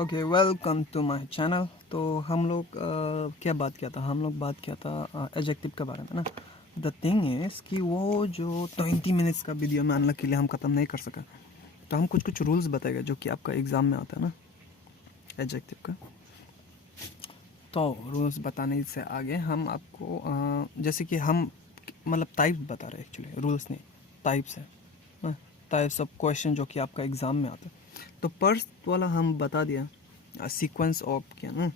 Okay, welcome to my channel. तो हम लोग क्या बात किया था, हम लोग बात किया था एडजेक्टिव के बारे में ना। द थिंग इज़ कि वो जो 20 मिनट्स का वीडियो में आने के लिए हम ख़त्म नहीं कर सका, तो हम कुछ कुछ रूल्स बताएंगे जो कि आपका एग्ज़ाम में आता है ना एडजेक्टिव का। तो रूल्स बताने से आगे हम आपको जैसे कि हम मतलब टाइप बता रहे हैं, एक्चुअली रूल्स नहीं, टाइप्स है ना, टाइप्स ऑफ क्वेश्चन जो कि आपका एग्ज़ाम में आता है। तो फर्स्ट वाला हम बता दिया, सीक्वेंस ऑफ क्या ना,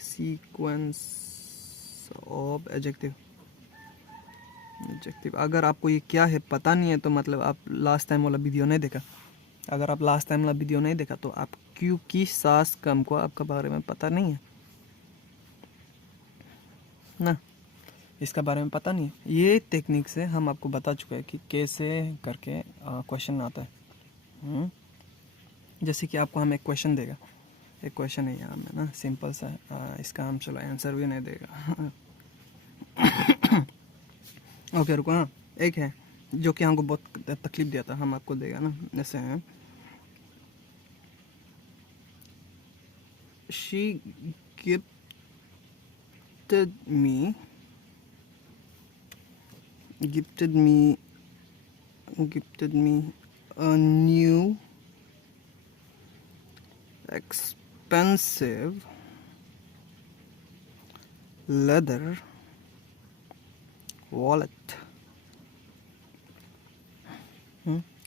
सीक्वेंस ऑफ एडजेक्टिव। एडजेक्टिव अगर आपको ये क्या है पता नहीं है तो मतलब आप लास्ट टाइम वाला वीडियो नहीं देखा। अगर आप लास्ट टाइम वाला वीडियो नहीं देखा तो आप क्यों की सास कम को आपका बारे में पता नहीं है ना, इसका बारे में पता नहीं है। ये टेक्निक से हम आपको बता चुके हैं कि कैसे करके क्वेश्चन आता है। जैसे कि आपको हम एक क्वेश्चन देगा, एक क्वेश्चन है यहाँ में ना, सिंपल सा इसका हम चलो आंसर भी नहीं देगा। ओके रुको, हाँ एक है जो कि हमको बहुत तकलीफ दिया था, हम आपको देगा ना। जैसे है she gifted me a new expensive leather wallet।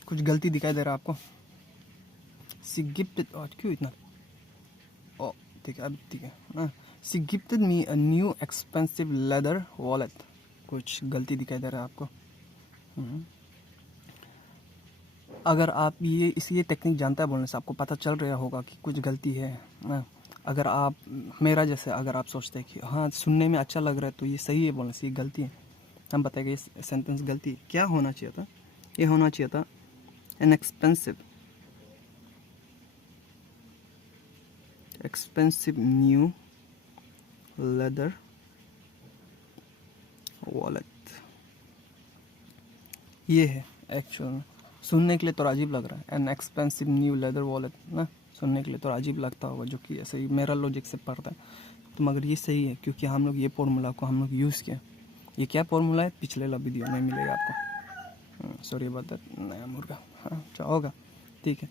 कुछ गलती दिखाई दे रहा है आपको? सी गिफ्टेड, और क्यों इतना, ओ ठीक है अब ठीक है ना। She gifted me a new expensive leather wallet, कुछ गलती दिखाई दे रहा है आपको? अगर आप ये टेक्निक जानता है बोलने से आपको पता चल रहा होगा कि कुछ गलती है ना। अगर आप मेरा जैसे अगर आप सोचते हैं कि हाँ सुनने में अच्छा लग रहा है तो ये सही है बोलने से, ये गलती है, हम बताएंगे ये सेंटेंस गलती है। क्या होना चाहिए था, ये होना चाहिए था an expensive new leather wallet. ये है एक्चुअल में, सुनने के लिए तो अजीब लग रहा है an expensive new leather wallet ना, सुनने के लिए तो अजीब लगता होगा, जो कि ऐसे ही मेरा लॉजिक से पड़ता है। तो मगर ये सही है क्योंकि हम लोग ये फॉर्मूला को हम लोग यूज़ किया। ये क्या फॉर्मूला है पिछले वाला वीडियो में मिलेगा आपको। सॉरी बात है, नया मुर्गा, हाँ अच्छा होगा ठीक है।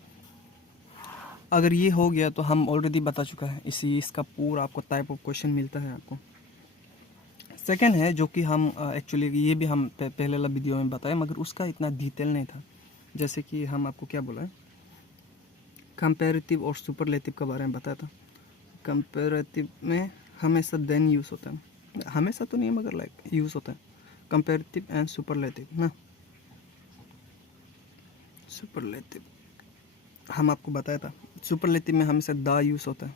अगर ये हो गया तो हम ऑलरेडी बता चुका है, इसका पूरा आपको टाइप ऑफ क्वेश्चन मिलता है आपको। सेकेंड है जो कि हम एक्चुअली ये भी हम पहले वाला वीडियो में बताया मगर उसका इतना डिटेल नहीं था। जैसे कि हम आपको क्या बोला है, कंपैरेटिव और सुपरलेटिव के बारे में बताया था। कंपैरेटिव में हमेशा देन यूज़ होता है, हमेशा तो नहीं मगर लाइक यूज़ होता है कंपैरेटिव एंड सुपरलेटिव ना। सुपरलेटिव हम आपको बताया था, सुपरलेटिव में हमेशा द यूज़ होता है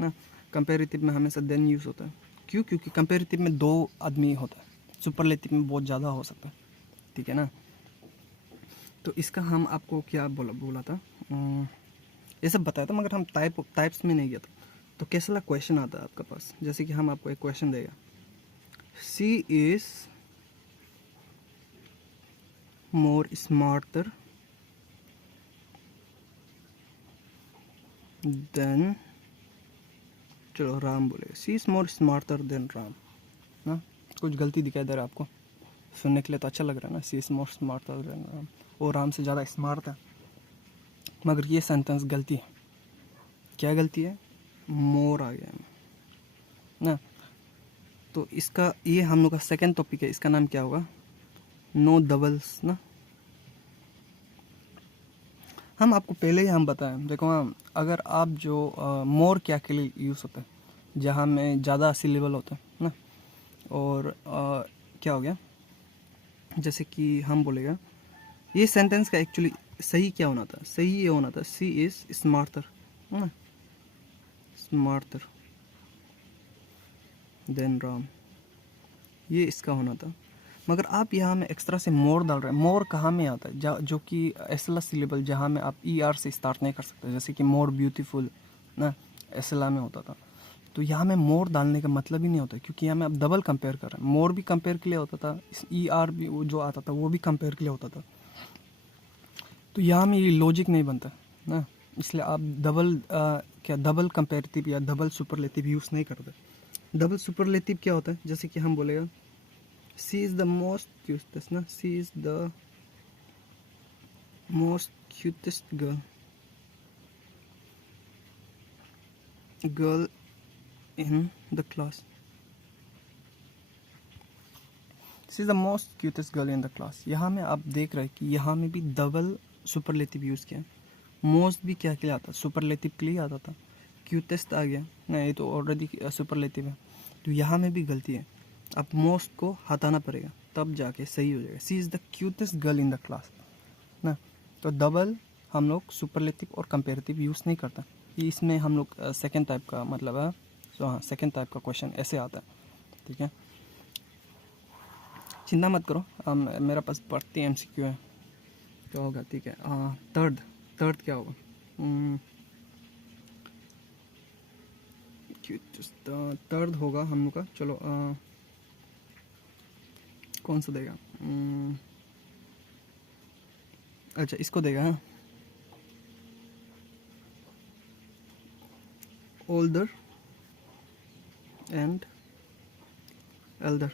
ना, कंपैरेटिव में हमेशा देन यूज़ होता है। क्यों? क्योंकि कंपैरेटिव में 2 आदमी होता है, सुपरलेटिव में बहुत ज़्यादा हो सकता है, ठीक है ना। तो इसका हम आपको क्या बोला था, ये सब बताया था मगर हम टाइप्स में नहीं गया था। तो कैसा क्वेश्चन आता है आपके पास, जैसे कि हम आपको एक क्वेश्चन देगा, she is more smarter than, चलो राम बोलेगा, she is more smarter than Ram ना। कुछ गलती दिखाई दे रहा है आपको? सुनने के लिए तो अच्छा लग रहा है ना, she is more smarter than Ram, वो राम से ज़्यादा स्मार्ट है। मगर ये सेंटेंस गलती है। क्या गलती है? मोर आ गया ना। तो इसका ये हम लोग का सेकेंड टॉपिक है, इसका नाम क्या होगा, नो डबल्स ना। हम आपको पहले ही हम बताएं, देखो हाँ, अगर आप जो मोर क्या के लिए यूज़ होता है, जहाँ में ज़्यादा सिलेबल होता है ना। और क्या हो गया, जैसे कि हम बोलेगा ये सेंटेंस का एक्चुअली सही क्या होना था, सही ये होना था, सी इज़ स्मार्टर ना, स्मार्टर देन राम, ये इसका होना था। मगर आप यहाँ में एक्स्ट्रा से मोर डाल रहे हैं। मोर कहाँ में आता है, जो कि ऐसा सिलेबल जहाँ में आप ई आर से स्टार्ट नहीं कर सकते, जैसे कि मोर ब्यूटीफुल ना, ऐसा में होता था। तो यहाँ में मोर डालने का मतलब ही नहीं होता क्योंकि यहाँ में आप डबल कंपेयर कर रहे हैं। मोर भी कंपेयर के लिए होता था, ई आर भी जो आता था वो भी कंपेयर के लिए होता था। तो यहाँ में ये लॉजिक नहीं बनता ना, इसलिए आप डबल कंपेरेटिव या डबल सुपरलेटिव यूज़ नहीं करते। डबल सुपरलेटिव क्या होता है, जैसे कि हम बोलेगा she is the most cutest ना, she is the most cutest girl in the class, she is the most cutest girl in the class. यहाँ में आप देख रहे हैं कि यहाँ में भी डबल सुपरलेटिव यूज़ किया है। मोस्ट भी क्या के लिए आता, सुपरलेटिव के लिए आता था, क्यूटेस्ट आ गया ना, ये तो ऑलरेडी सुपरलेटिव है, तो यहाँ में भी गलती है। अब मोस्ट को हटाना पड़ेगा तब जाके सही हो जाएगा। She is the cutest girl in the class ना, तो डबल हम लोग सुपरलेटिव और कंपेरेटिव यूज़ नहीं करते। ये इसमें हम लोग सेकेंड टाइप का मतलब है, तो हाँ सेकेंड टाइप का क्वेश्चन ऐसे आता है, ठीक है। चिंता मत करो, मेरा पास बढ़ती MCQ है, क्या होगा, ठीक है। थर्ड क्या होगा, थर्ड होगा हम लोग का, चलो कौन सा देगा, अच्छा इसको देगा, हाँ, ओल्डर एंड एल्डर।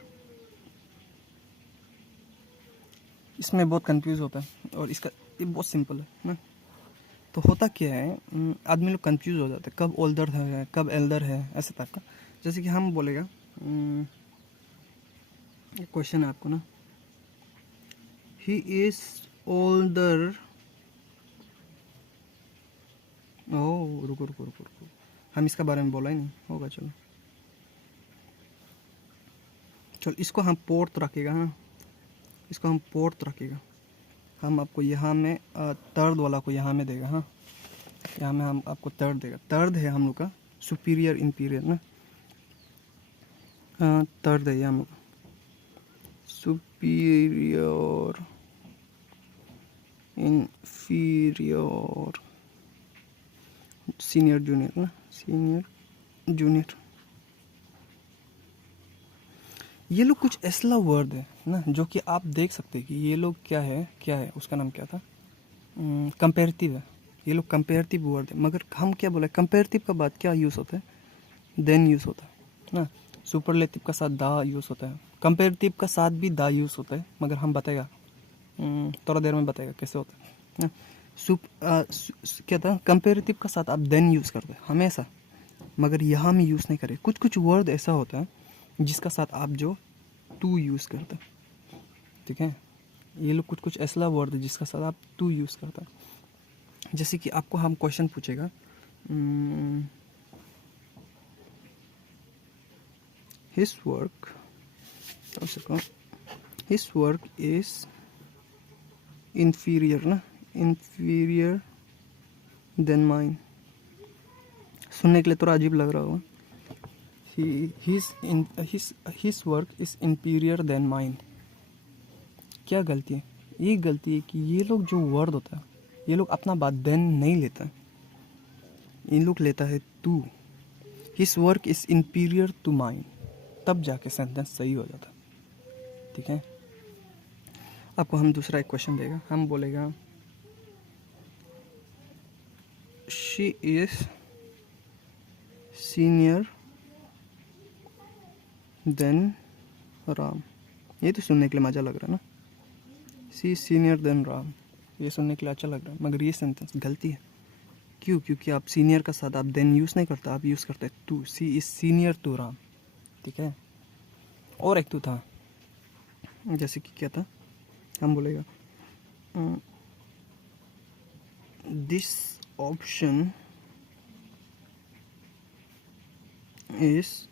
इसमें बहुत कंफ्यूज होता है और इसका ये बहुत सिंपल है ना। तो होता क्या है, आदमी लोग कंफ्यूज हो जाते हैं कब ओल्डर है कब एल्डर है, ऐसे टाइप का। जैसे कि हम बोलेगा, क्वेश्चन है आपको ना, ही इज ओल्डर, ओह रुको, हम इसका बारे में बोला ही नहीं होगा, चलो इसको हम फोर्थ रखेगा, हाँ इसको हम फोर्थ रखेगा। हम आपको यहाँ में थर्ड वाला को यहाँ में देगा, हाँ यहाँ में हम आपको थर्ड देगा। थर्ड है हम लोग का सुपीरियर इंपीरियर ना, हाँ थर्ड है हम लोग सुपीरियर इंफीरियर सीनियर जूनियर ना, सीनियर जूनियर। ये लोग कुछ ऐसा वर्ड है ना जो कि आप देख सकते हैं कि ये लोग क्या है उसका नाम क्या था, कंपेरेटिव है। ये लोग कंपेरेटिव वर्ड है, मगर हम क्या बोले, कंपेरेटिव का बाद क्या यूज़ होता है, देन यूज़ होता है ना। सुपरलेटिव का साथ दा यूज़ होता है, कंपेरेटिव का साथ भी दा यूज़ होता है, मगर हम बताएगा थोड़ा देर में बताएगा कैसे होता है ना। क्या था, कंपेरेटिव का साथ आप देन यूज़ करते हैं हमेशा, मगर यहाँ में यूज़ नहीं करें। कुछ वर्ड ऐसा होता है जिसका साथ आप जो टू यूज़ करते हैं, ठीक है। ये लोग कुछ ऐसा वर्ड है जिसका साथ आप टू यूज़ करते हैं। जैसे कि आपको हम क्वेश्चन पूछेगा, his work is inferior ना, inferior than mine। सुनने के लिए थोड़ा अजीब लग रहा होगा, his work is inferior than mine। क्या गलती है, ये गलती है कि ये लोग जो वर्ड होता है, ये लोग अपना बात देन नहीं लेता है, इन लोग लेता है to. his work is inferior to mine, तब जाके सेंटेंस सही हो जाता, ठीक है। आपको हम दूसरा एक क्वेश्चन देगा, हम बोलेगा she is senior then Ram. ये तो सुनने के लिए मज़ा लग रहा है ना, सी सीनियर देन राम, ये सुनने के लिए अच्छा लग रहा है, मगर ये सेंटेंस गलती है। क्यों, क्योंकि आप सीनियर का साथ आप देन यूज़ नहीं करते, आप यूज़ करते to. She is senior to Ram, ठीक है। और एक तो था, जैसे कि क्या था, हम बोलेगा this option is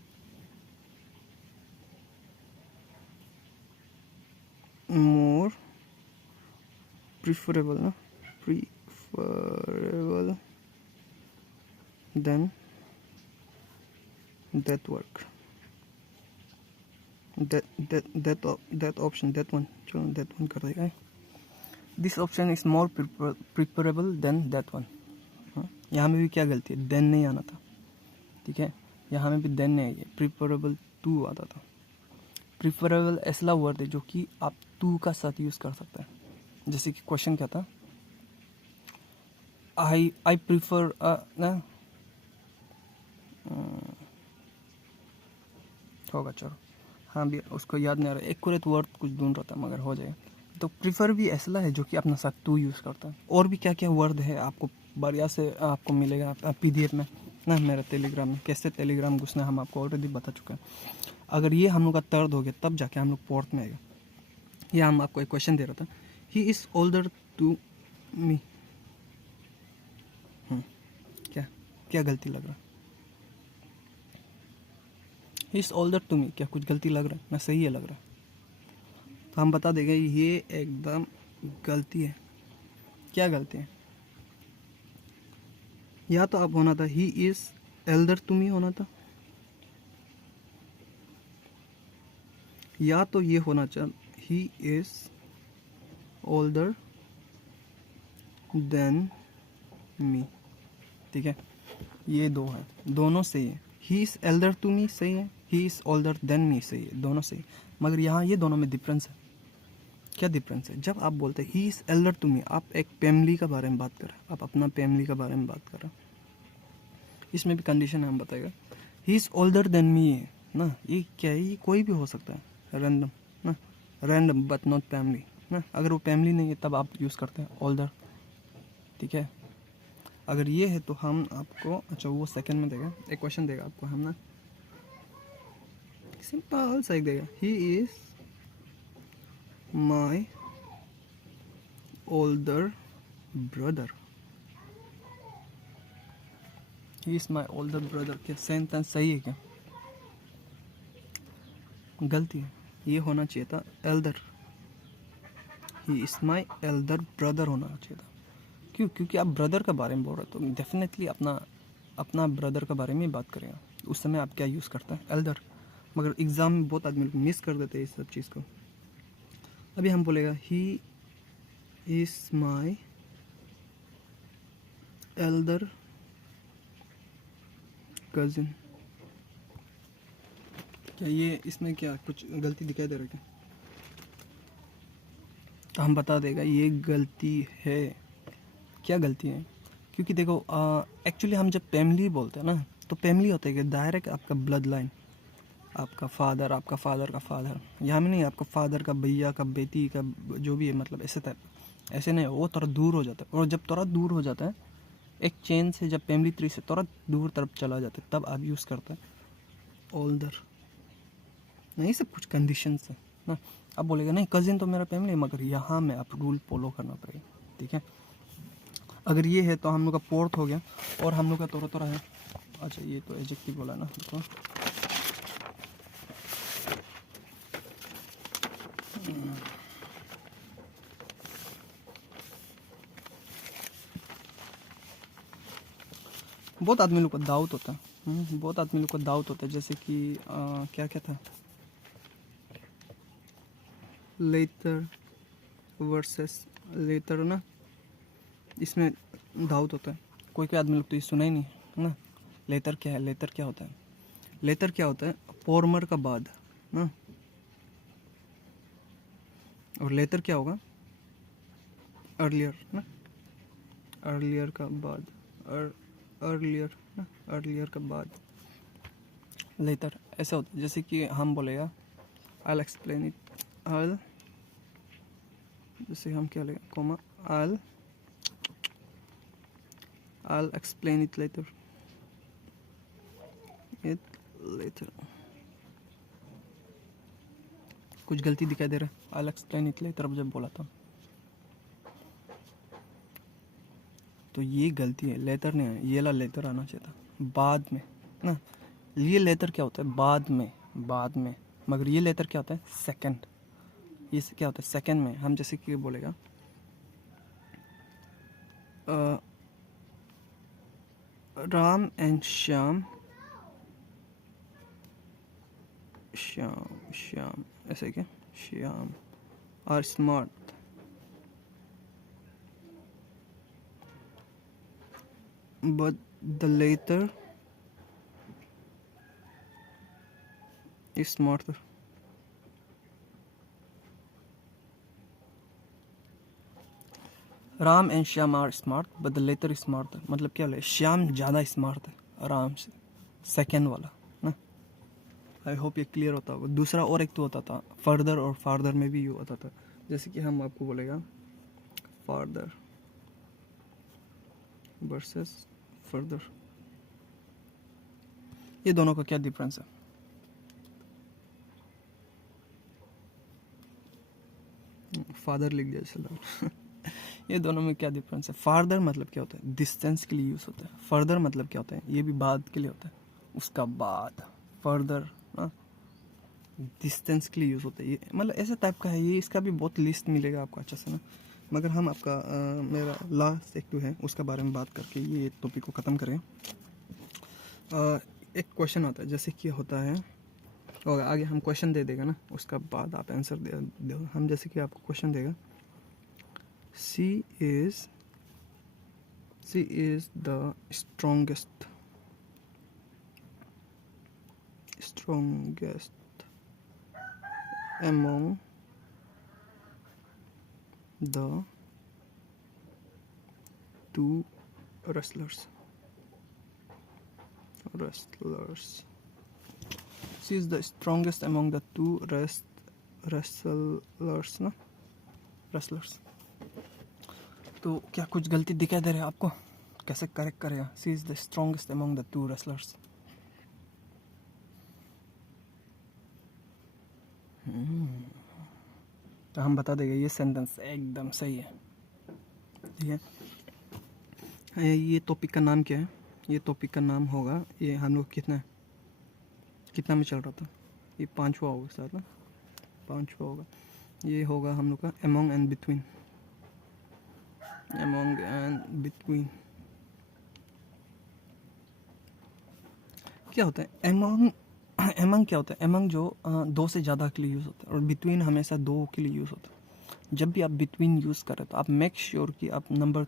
more preferable ना, preferable than that work, that option, that one, चलो that one कर देगा। this option is more preferable than that one। यहाँ में भी क्या गलती है, then नहीं आना था, ठीक है। यहाँ में भी then नहीं आई, preferable to आता था। preferable ऐसा वर्ड है जो कि आप to का साथ यूज़ कर सकते हैं। जैसे कि क्वेश्चन क्या था, आई प्रीफर ना होगा, चलो। हाँ भी उसको याद नहीं आ रहा, एक्यूरेट वर्ड कुछ ढूंढ रहा था मगर हो जाएगा। तो प्रीफर भी ऐसा है जो कि अपना साथ तू यूज़ करता है। और भी क्या क्या वर्ड है आपको बढ़िया से आपको मिलेगा PDF में ना, मेरा टेलीग्राम में। कैसे टेलीग्राम घुसना हम आपको ऑलरेडी बता चुके हैं। अगर ये हम लोग का थर्ड हो गया तब जाके हम लोग फोर्थ में आएगा। ये हम आपको एक क्वेश्चन दे रहा था, he is older to me. क्या क्या गलती लग रहा है? He is older to me, क्या कुछ गलती लग रहा है ना? सही है लग रहा है? तो हम बता देंगे ये एकदम गलती है। क्या गलती है? या तो अब होना था he is elder to me होना था, या तो ये होना चाहिए he is older than me. ठीक है, ये दो है, दोनों सही है। He is elder to me सही है, he is older than me सही है, दोनों सही। मगर यहाँ ये दोनों में डिफरेंस है। क्या डिफरेंस है? जब आप बोलते हैं he is elder to me, आप एक फैमिली का बारे में बात कर रहे हैं, आप अपना फैमिली का बारे में बात कर रहे हैं। इसमें भी कंडीशन है, हम बताएगा। ही इज़ ओल्डर देन मी है ना, ये क्या है? ये कोई भी हो सकता है, रैंडम ना, रैंडम बट नॉट फैमिली ना। अगर वो फैमिली नहीं है तब आप यूज़ करते हैं ओल्डर। ठीक है, अगर ये है तो हम आपको, अच्छा वो सेकंड में देगा, एक क्वेश्चन देगा आपको हम ना, सिंपल सा एक देगा, he is my older brother. He is my older brother, क्या सेंटेंस सही है क्या? गलती है, ये होना चाहिए था Elder. He is my elder brother होना चाहिए था। क्यों? क्योंकि आप ब्रदर के बारे में बोल रहे हो, तो डेफिनेटली अपना ब्रदर के बारे में बात करेगा। उस समय आप क्या यूज़ करते हैं? एल्डर। मगर एग्ज़ाम में बहुत आदमी मिस कर देते हैं इस सब चीज़ को। अभी हम बोलेगा he is my elder cousin. क्या ये इसमें क्या कुछ गलती दिखाई दे रहा है क्या? तो हम बता देगा ये गलती है। क्या गलती है? क्योंकि देखो एक्चुअली हम जब फैमिली बोलते हैं ना, तो फैमिली होता है कि डायरेक्ट आपका ब्लड लाइन, आपका फादर का फादर, यहाँ में नहीं आपका फादर का भैया का बेटी का जो भी है, मतलब ऐसे टाइप। ऐसे नहीं, वो थोड़ा दूर हो जाता है। और जब थोड़ा दूर हो जाता है एक चेन से, जब फैमिली ट्री से थोड़ा दूर तरफ चला जाता है, तब आप यूज़ करते हैं ओल्डर। नहीं, सब कुछ कंडीशन है ना। आप बोलेगा नहीं कजिन तो मेरा फैमिली है, मगर यहाँ में आप रूल फॉलो करना पड़ेगा। ठीक है, अगर ये है तो हम लोग का फोर्थ हो गया। और हम लोग का थोड़ा थोड़ा है, अच्छा ये तो एडजेक्टिव बोला ना, तो बहुत आदमी लोग को डाउट होता है। बहुत आदमी लोग को डाउट होता है, जैसे कि क्या क्या था, लेटर वर्सेस लेटर ना, इसमें डाउट होता है। कोई कोई आदमी लोग तो ये सुना ही नहीं है ना। लेटर क्या है? लेटर क्या होता है? लेटर क्या होता है? फॉर्मर का बाद ना। और लेटर क्या होगा? अर्लियर ना, अर्लियर का बाद, अर्लियर ना, अर्लियर का बाद लेटर। ऐसा होता है जैसे कि हम बोलेगा I'll explain it, I'll, जैसे हम क्या लेगा coma, I'll explain it later, कुछ गलती दिखाई दे रहा है? I'll explain it later अब जब बोला था, तो ये गलती है। लेटर नहीं है, ये ला लेटर आना चाहिए था बाद में ना। ये लेटर क्या होता है? बाद में, बाद में। मगर ये लेटर क्या होता है? सेकंड। ये क्या होता है? सेकंड में। हम जैसे कि बोलेगा राम एंड श्याम, श्याम श्याम ऐसे क्या, Shyam are smart, but the later is smarter. Ram and Shyam are smart but the latter smart, मतलब क्या है, श्याम ज़्यादा स्मार्ट है राम से, सेकेंड वाला ना। आई होप ये क्लियर होता होगा। दूसरा और एक तो होता था फर्दर, और फार्दर में भी ये होता था, जैसे कि हम आपको बोलेगा फार्दर वर्सेस फर्दर, ये दोनों का क्या डिफरेंस है? फादर लिख दिया चलो। ये दोनों में क्या डिफरेंस है? फार्दर मतलब क्या होता है, डिस्टेंस के लिए यूज़ होता है। फर्दर मतलब क्या होता है, ये भी बाद के लिए होता है, उसका बाद, फर्दर ना, डिस्टेंस के लिए यूज़ होता है। ये मतलब ऐसे टाइप का है ये, इसका भी बहुत लिस्ट मिलेगा आपको अच्छा से ना। मगर हम आपका मेरा लास्ट एक तो है उसका बारे में बात करके ये टॉपिक को ख़त्म करें। एक क्वेश्चन आता है, जैसे कि होता है, और आगे हम क्वेश्चन दे देगा ना, उसका बाद आप आंसर दे हम, जैसे कि आपको क्वेश्चन देगा, she is the strongest among the two wrestlers. She is the strongest among the two wrestlers ना, wrestlers। तो क्या कुछ गलती दिखाई दे रहा है आपको? कैसे करेक्ट करेगा? She is the strongest among the two wrestlers। तो हम बता देंगे ये सेंटेंस एकदम सही है, ठीक है। ये टॉपिक का नाम क्या है? ये टॉपिक का नाम होगा, ये हम लोग कितना में चल रहा था, ये 5वां होगा सर ना, 5वां होगा। ये होगा हम लोग का among and between। क्या होता है among? among क्या होता है? among जो दो से ज़्यादा के लिए यूज़ होता है, और between हमेशा दो के लिए यूज़ होता है। जब भी आप between यूज़ करें तो आप मेक श्योर कि आप नंबर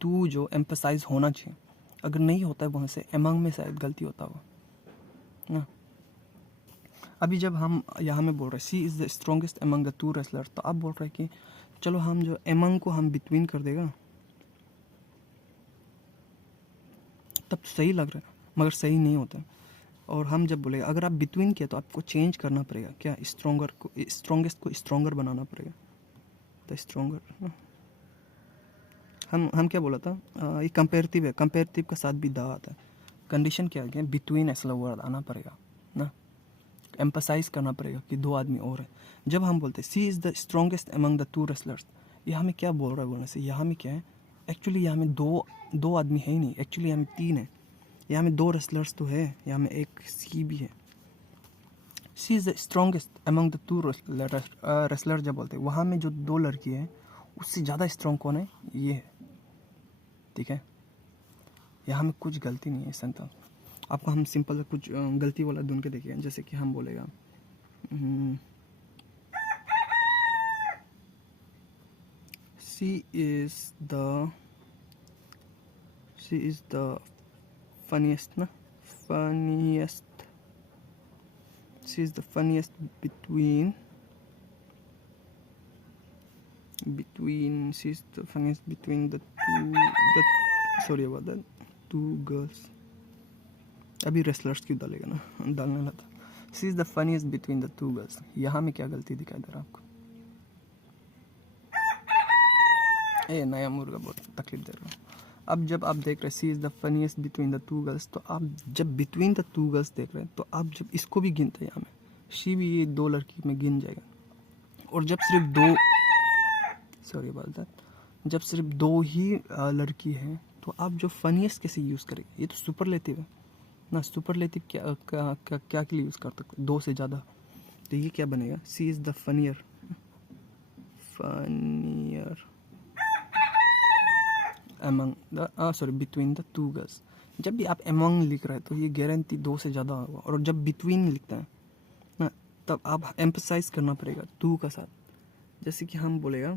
टू जो एम्फसाइज होना चाहिए। अगर नहीं होता है वहाँ से among में शायद गलती होता होगा ना। अभी जब हम यहाँ में बोल रहे हैं she is the strongest among the two wrestler, तो आप बोल रहे हैं कि चलो हम जो among को हम between कर देगा तब तो सही लग रहा है, मगर सही नहीं होता। और हम जब बोलेगा अगर आप बिटवीन किया तो आपको चेंज करना पड़ेगा, क्या, स्ट्रॉन्गेस्ट को स्ट्रॉन्गर बनाना पड़ेगा, द स्ट्रॉन्गर। हम क्या बोला था, ये कंपेरेटिव है, कंपेरेटिव का साथ भी द आता है। कंडीशन क्या है, बिटवीन ऐसा वर्ड आना पड़ेगा ना, एम्फसाइज करना पड़ेगा कि दो आदमी और है। जब हम बोलते हैं she is the strongest among the two wrestlers, यहाँ में क्या बोल रहा है बोलने से, यहाँ में क्या है एक्चुअली, यहाँ में दो आदमी है ही नहीं, एक्चुअली यहाँ में तीन है। यहाँ में दो रेसलर्स तो है, यहाँ में एक सी भी है। She is the strongest among the two wrestler जब बोलते हैं, वहाँ में जो दो लड़की है उससे ज़्यादा स्ट्रॉन्ग कौन है, ये है, ठीक है। यहाँ में कुछ गलती नहीं है सेंटेंस। आपको हम सिंपल कुछ गलती वाला ढूंढ के देखिए, जैसे कि हम बोलेगा सी इज द फनीएस्ट ना, funniest, she is the funniest between she is the funniest between the sorry about that two girls। अभी रेसलर्स क्यों डालेगा ना, डालने लगा। She is the funniest between the two girls, यहाँ में क्या गलती दिखाई दे रहा है आपको? ए नया मुर्गा बहुत तकलीफ दे रहा है। अब जब आप देख रहे she is the funniest between the two girls, तो आप जब बिटवीन द टू गर्ल्स देख रहे हैं तो आप जब इसको भी गिनते हैं, यहाँ में शी भी ये दो लड़की में गिन जाएगा। और जब सिर्फ दो, सॉरी बात दैट, जब सिर्फ दो ही लड़की है तो आप जो फनीएस्ट कैसे यूज़ करेंगे, ये तो सुपरलेटिव है ना। सुपरलेटिव क्या के लिए यूज़ कर सकते हैं, दो से ज़्यादा, तो ये क्या बनेगा, she is the funnier among the between the two girls। जब भी आप among लिख रहे हैं तो ये गारंटी दो से ज़्यादा होगा, और जब between लिखता है ना तब आप एम्फसाइज करना पड़ेगा टू का साथ। जैसे कि हम बोलेगा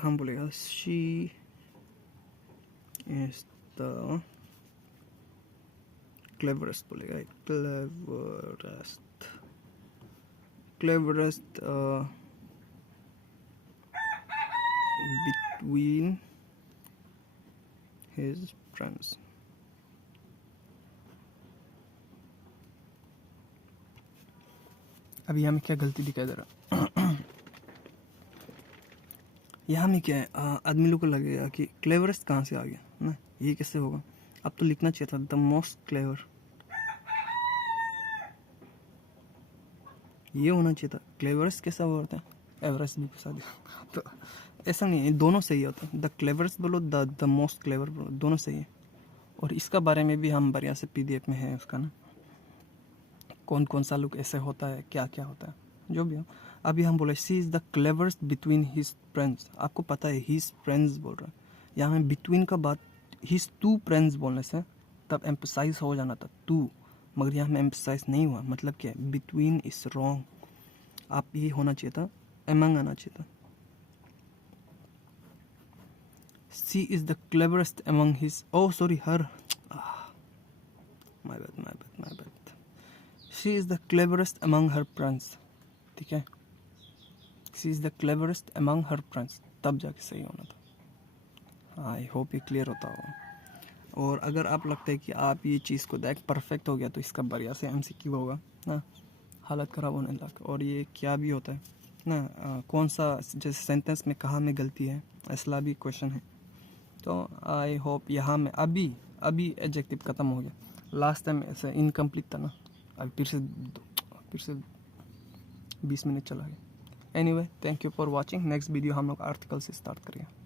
हम बोलेगा शी इज द क्लेवरेस्ट, बोलेगा क्लेवरेस्ट between his friends. अब यहाँ में क्या गलती दिखाई दे रहा यहाँ में क्या है, आदमी लोग को लगेगा कि क्लेवरेस्ट कहाँ से आ गया ना, ये कैसे होगा। अब तो लिखना चाहिए था द मोस्ट क्लेवर, ये होना चाहिए था। क्लेवरेस्ट कैसा बोलते हैं, एवरेस्ट भी फंसा दिया तो ऐसा नहीं है, दोनों सही होता है। द क्लेवरेस्ट बोलो, द मोस्ट क्लेवर बोलो, दोनों सही है। और इसका बारे में भी हम बढ़िया से PDF में है उसका ना, कौन कौन सा लुक ऐसे होता है, क्या क्या होता है, जो भी हो। अभी हम बोले she is the cleverest between his friends, आपको पता है हिज फ्रेंड्स बोल रहा है, यहाँ में बिटवीन का बात हिज 2 फ्रेंड्स बोलने से तब एम्फसाइज हो जाना था 2, मगर यहाँ में एम्फसाइज नहीं हुआ। मतलब क्या है, बिटवीन इज रॉन्ग, आप ये होना चाहिए था एमंग आना चाहिए था। She is the cleverest among his, oh sorry her, my bad. She is the cleverest among her friends, ठीक है, she is the cleverest among her friends, तब जाके सही होना था। आई होप ये क्लियर होता होगा। और अगर आप लगता है कि आप ये चीज़ को देख परफेक्ट हो गया तो इसका बढ़िया से MCQ होगा ना, हालत ख़राब होने लग। और ये क्या भी होता है ना, कौन सा जैसे सेंटेंस में कहाँ में गलती है, असला भी क्वेश्चन है। तो आई होप यहाँ में अभी एडजेक्टिव ख़त्म हो गया। लास्ट टाइम ऐसे इनकम्प्लीट था ना, अभी फिर से 20 मिनट चला गया। Anyway, thank you for watching. Next video हम लोग आर्टिकल से स्टार्ट करेंगे।